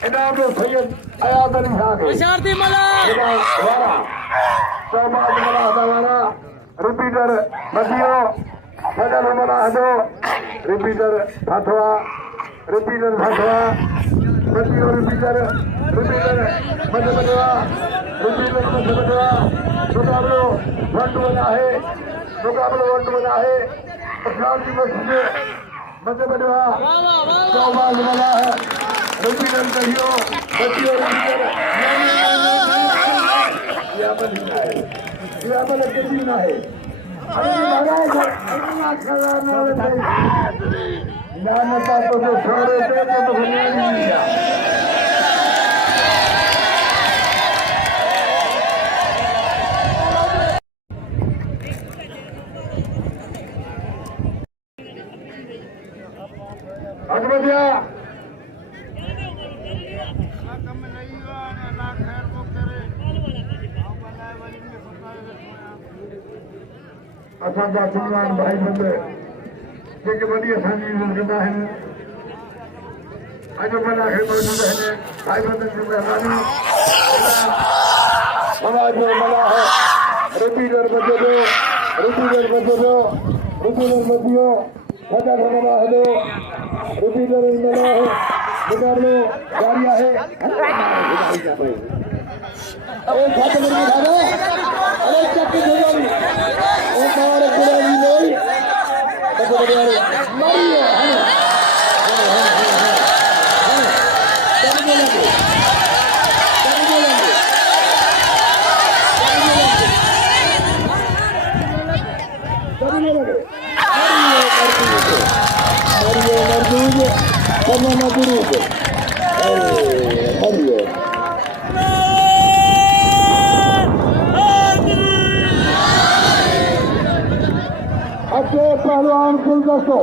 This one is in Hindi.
इनाम सैयद अयाद अली साहब बशारती मला रिपीटर बदियो सदर मला हदो रिपीटर फतवा बदियो रिपीटर मध्य बदवा मुकाबलो वन बना है इस्लाम की मस्जिद मध्य बदवा चौबाज बना है रिपीटर कहियो बदियो रिपीटर ये अमल कदीना है अरे महाराज अल्लाह खजाना लानता तो जो छोड़े थे तो दुनिया नहीं दिया अकबरिया असांजा मुसलमान भाई बंद जेके वॾी असांजी इज़त कंदा आहिनि अॼुकल्ह आख़िर मौजूद आहिनि भाई बंदनि जूं महिरबानी समाज जो मलाह रिपीटर बदियो सदा धन्यवाद हलो रिपीटर मलाह मुकाबलो जारी आहे अरे छात में खाना अरे चक्की जोड़ी ओ मार गुलाबी लोई बड़े मारियो पहलवान गुलदस्तो